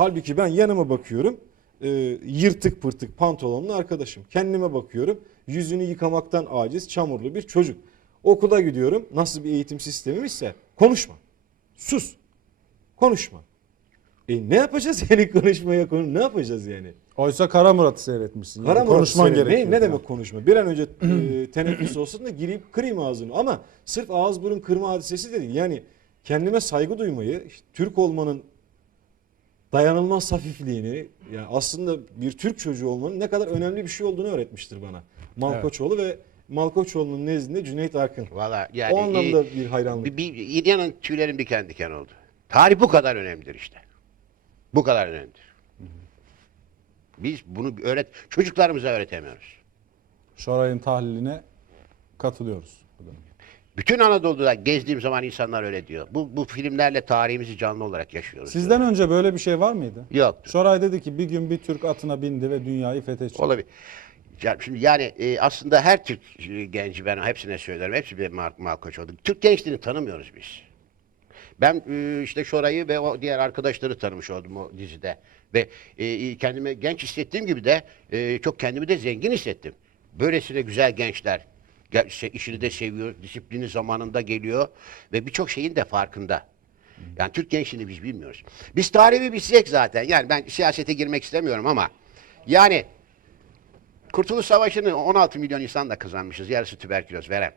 Halbuki ben yanıma bakıyorum. e, yırtık pırtık pantolonlu arkadaşım. Kendime bakıyorum. Yüzünü yıkamaktan aciz çamurlu bir çocuk. Okula gidiyorum. Nasıl bir eğitim sistemimizse konuşma. Sus. Konuşma. E ne yapacağız yani konuşmaya konu ne yapacağız yani? Oysa Kara Murat'ı seyretmişsin. Yani Kara Murat konuşman söyle. gerekiyor. Ne, ne demek konuşma? Bir an önce e, teneffüs olsun da gireyim kırayım ağzını. Ama sırf ağız burun kırma hadisesi de değil. Yani kendime saygı duymayı, işte Türk olmanın dayanılmaz hafifliğini, yani aslında bir Türk çocuğu olmanın ne kadar önemli bir şey olduğunu öğretmiştir bana. Malkoçoğlu ve Malkoçoğlu'nun nezdinde Cüneyt Arkın. Valla yani o anlamda e, bir hayranlık. bir, bir, inanın tüylerim diken diken oldu. Tarih bu kadar önemlidir işte. Bu kadar önemlidir. Biz bunu öğret çocuklarımıza öğretemiyoruz. Şoray'ın tahliline katılıyoruz. Bütün Anadolu'da gezdiğim zaman insanlar öyle diyor. Bu, bu filmlerle tarihimizi canlı olarak yaşıyoruz. Sizden önce böyle bir şey var mıydı? Yoktu. Şoray dedi ki bir gün bir Türk atına bindi ve dünyayı fethedecek. Olabilir. Şimdi yani e, aslında her Türk e, genci ben hepsine söylerim. Hepsi bir mal, malkoç oldu. Türk gençliğini tanımıyoruz biz. Ben e, işte Şoray'ı ve o diğer arkadaşları tanımış oldum o dizide. Ve e, kendimi genç hissettiğim gibi de e, çok kendimi de zengin hissettim. Böylesine güzel gençler işini de seviyor, disiplini zamanında geliyor ve birçok şeyin de farkında. Yani Türk gençliğini biz bilmiyoruz. Biz tarihi bilsek zaten. Yani ben siyasete girmek istemiyorum ama yani Kurtuluş Savaşı'nı 16 milyon insan da kazanmışız. Yarısı tüberküloz, verem.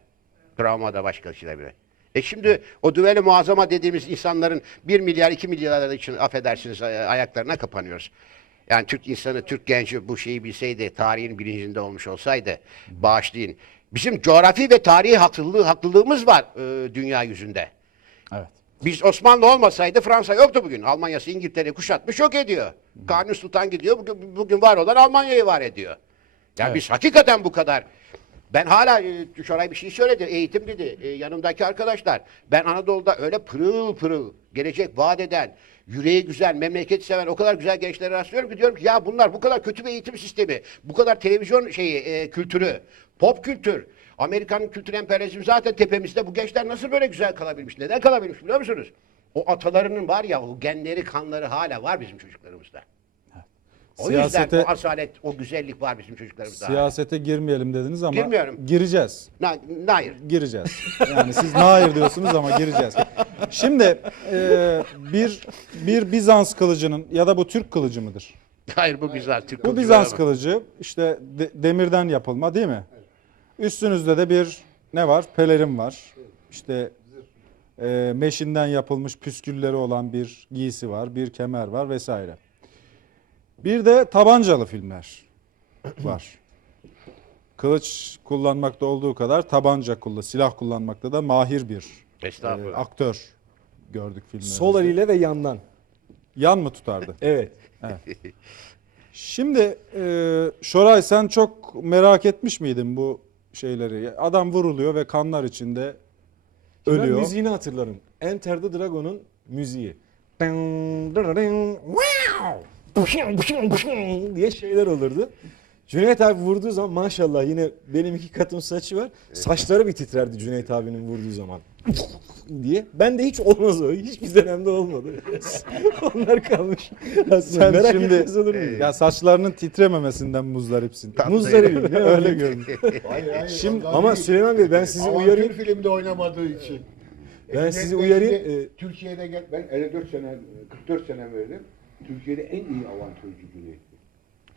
Travma da başkasıyla bile. E şimdi o düveli muazzama dediğimiz insanların 1 milyar 2 milyar için affedersiniz ay- ayaklarına kapanıyoruz. Yani Türk insanı, Türk genci bu şeyi bilseydi, tarihin bilincinde olmuş olsaydı bağışlayın. Bizim coğrafi ve tarihi haklılığı, haklılığımız var e, dünya yüzünde. Evet. Biz Osmanlı olmasaydı Fransa yoktu bugün. Almanya'sı İngiltere'yi kuşatmış yok ediyor. Kanuni Sultan gidiyor bugün, bugün var olan Almanya'yı var ediyor. Yani Evet. biz hakikaten bu kadar. Ben hala e, Şoray bir şey söyledi. Eğitim dedi. E, yanımdaki arkadaşlar. Ben Anadolu'da öyle pırıl pırıl gelecek vaat eden, yüreği güzel, memleketi seven o kadar güzel gençlere rastlıyorum ki diyorum ki ya bunlar bu kadar kötü bir eğitim sistemi, bu kadar televizyon şeyi, e, kültürü, pop kültür, Amerikan kültür emperyalizmi zaten tepemizde. Bu gençler nasıl böyle güzel kalabilmiş? Neden kalabilmiş biliyor musunuz? O atalarının var ya o genleri, kanları hala var bizim çocuklarımızda. O Siyasete- yüzden o asalet, o güzellik var bizim çocuklarımızda. hala. Siyasete girmeyelim dediniz ama Girmiyorum. gireceğiz. Na, hayır. Gireceğiz. Yani siz hayır diyorsunuz ama gireceğiz. Şimdi e, bir bir Bizans kılıcının ya da bu Türk kılıcı mıdır? Hayır bu Bizans Türk Bu Bizans kılıcı işte de- demirden yapılma değil mi? Üstünüzde de bir ne var? Pelerin var. İşte e, meşinden yapılmış püskülleri olan bir giysi var, bir kemer var vesaire. Bir de tabancalı filmler var. Kılıç kullanmakta olduğu kadar tabanca kullan, silah kullanmakta da mahir bir e, Estağfurullah. aktör gördük filmlerimizde. Sol eliyle ve yandan. Yan mı tutardı? Evet. Şimdi e, Şoray sen çok merak etmiş miydin bu şeyleri? Adam vuruluyor ve kanlar içinde Ben ölüyor. müziğini hatırlarım. Enter the Dragon'un müziği. diye şeyler olurdu. Cüneyt abi vurduğu zaman maşallah yine benim iki katım saçı var. Saçları bir titrerdi Cüneyt abinin vurduğu zaman. Diye. Ben de hiç olmaz o. Hiçbir dönemde olmadı. Onlar kalmış. Aslında Sen merak şimdi etmez olur muyum? ya saçlarının titrememesinden muzdaripsin. Muzdaribim. Ne Öyle görünüyor. Hayır, hayır, Şimdi ondan ama değil. Süleyman Bey ben sizi Avantür uyarayım. filmde oynamadığı için. Ben E, sizi uyarayım, Bey e- Türkiye'de gel, ben 54 sene, 44 sene verdim. Türkiye'de en iyi avantürcü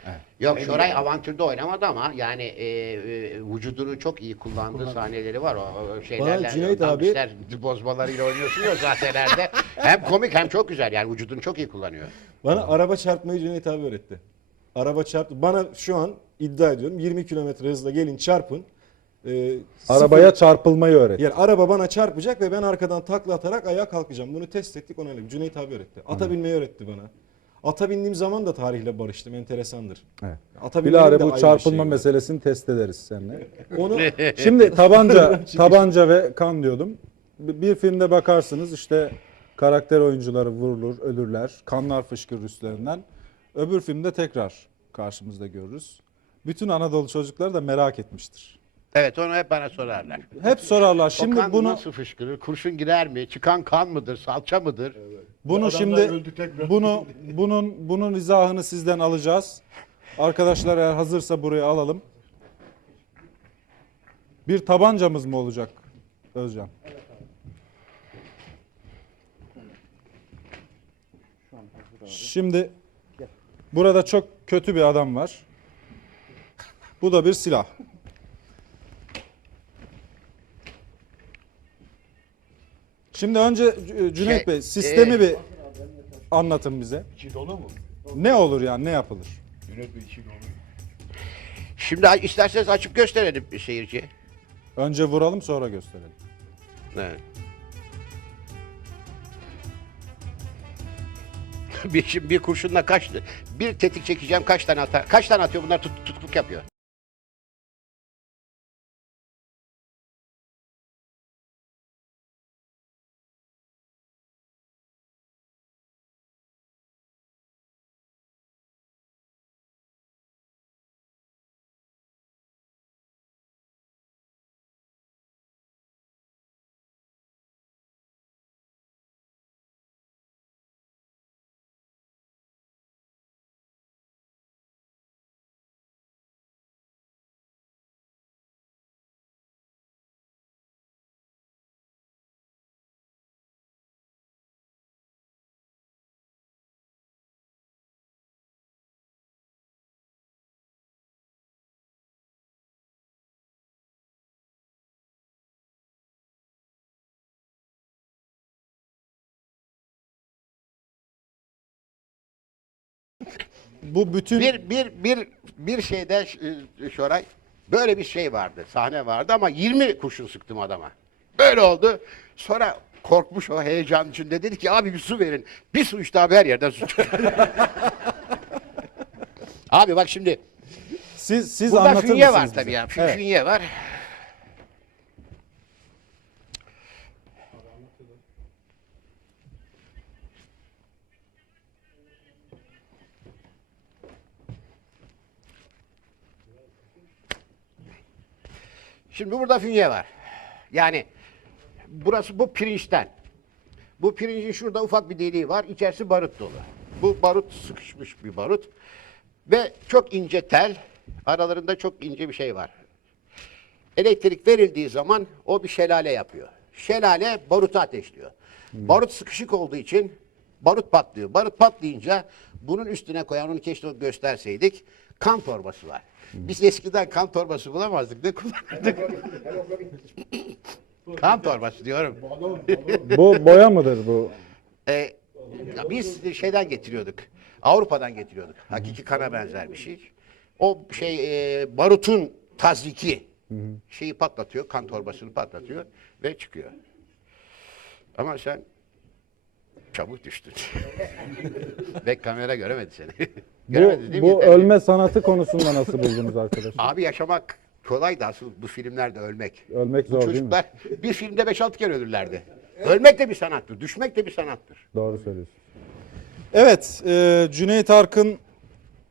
Cüneyt. Yok Şoray avantürde oynamadı ama yani e, e, vücudunu çok iyi kullandığı sahneleri var. O, o şeylerle, Bana Cüneyt abi- gangster bozmalarıyla oynuyorsun ya sahtelerde. hem komik hem çok güzel yani vücudunu çok iyi kullanıyor. Bana araba çarpmayı Cüneyt abi öğretti. Araba çarptı. Bana şu an iddia ediyorum 20 kilometre hızla gelin çarpın. Ee, Arabaya sıfır- çarpılmayı öğret. yani araba bana çarpacak ve ben arkadan takla atarak ayağa kalkacağım. Bunu test ettik ona öyle. Cüneyt abi öğretti. Ata binmeyi öğretti bana. Ata bindiğim zaman da tarihle barıştım. Enteresandır. Evet. Ata Bilare bu çarpılma var. meselesini test ederiz seninle. Onu Şimdi tabanca tabanca ve kan diyordum. Bir bir filmde bakarsınız işte karakter oyuncuları vurulur, ölürler. Kanlar fışkırır üstlerinden. Öbür filmde tekrar karşımızda görürüz. Bütün Anadolu çocukları da merak etmiştir. Evet onu hep bana sorarlar. Hep sorarlar. o Şimdi kan bunu nasıl fışkırır? Kurşun girer mi? Çıkan kan mıdır? Salça mıdır? bunu Adamlar şimdi öldü tekrar. bunu bunun bunun izahını sizden alacağız. Arkadaşlar eğer hazırsa buraya alalım. Bir tabancamız mı olacak Özcan? Şimdi burada çok kötü bir adam var. Bu da bir silah. Şimdi önce C- Cüneyt Şey, Bey sistemi e- bir anlatın bize. İçi dolu mu? Ne olur yani ne yapılır? Cüneyt Bey içi dolu. Şimdi isterseniz açıp gösterelim seyirciye. Önce vuralım sonra gösterelim. Evet. bir, şimdi bir kurşunla kaç bir tetik çekeceğim kaç tane atar? Kaç tane atıyor bunlar tut, tutukluk yapıyor. Bu bütün Bir bir bir bir şeyde e, Şoray böyle bir şey vardı. Sahne vardı ama 20 kurşun sıktım adama. Böyle oldu. Sonra korkmuş o heyecan içinde dedi ki abi bir su verin. Bir su işte abi her yerden su abi bak şimdi siz siz burada anlatır fünye var tabii ya. Fü- Evet. Fünye var. Şimdi burada fünye var. Yani burası bu pirinçten. Bu pirincin şurada ufak bir deliği var. İçerisi barut dolu. Bu barut sıkışmış bir barut. Ve çok ince tel. Aralarında çok ince bir şey var. Elektrik verildiği zaman o bir şelale yapıyor. Şelale barutu ateşliyor. Barut sıkışık olduğu için barut patlıyor. Barut patlayınca bunun üstüne koyan onu keşke gösterseydik. Kan torbası var. Biz eskiden kan torbası bulamazdık. Ne kullanırdık? kan torbası diyorum. Bu boya mıdır bu? E, ya biz şeyden getiriyorduk. Avrupa'dan getiriyorduk. Hakiki kana benzer bir şey. O şey e, barutun tazriki şeyi patlatıyor, kan torbasını patlatıyor ve çıkıyor. Ama sen çabuk düştün. ve kamera göremedi seni. göremedi değil Bu, mi? bu ölme sanatı konusunda nasıl buldunuz arkadaşlar? Abi yaşamak kolay da asıl bu filmlerde ölmek. Ölmek Bu zor değil mi? çocuklar bir filmde 5-6 kere ölürlerdi. Ölmek de bir sanattır, düşmek de bir sanattır. Doğru söylüyorsun. Evet, e, Cüneyt Arkın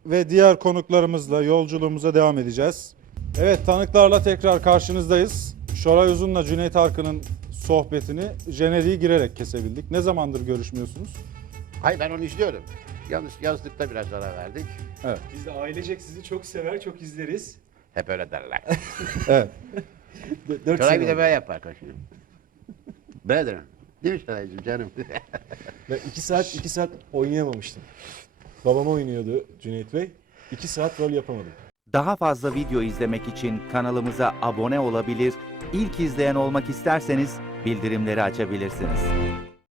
ve diğer konuklarımızla yolculuğumuza devam edeceğiz. Evet, tanıklarla tekrar karşınızdayız. Şoray Uzun'la Cüneyt Arkın'ın sohbetini jeneriği girerek kesebildik. Ne zamandır görüşmüyorsunuz? Hayır ben onu izliyorum. Yalnız yazdıkta biraz ara verdik. Evet. Biz de ailecek sizi çok sever, çok izleriz. Hep öyle derler. Evet. Dört Şoray bir de böyle yapar kaşını. Böyledir. Değil mi Şoraycığım canım? Ve iki saat, iki saat oynayamamıştım. Babam oynuyordu Cüneyt Bey. İki saat rol yapamadım. Daha fazla video izlemek için kanalımıza abone olabilir, ilk izleyen olmak isterseniz bildirimleri açabilirsiniz.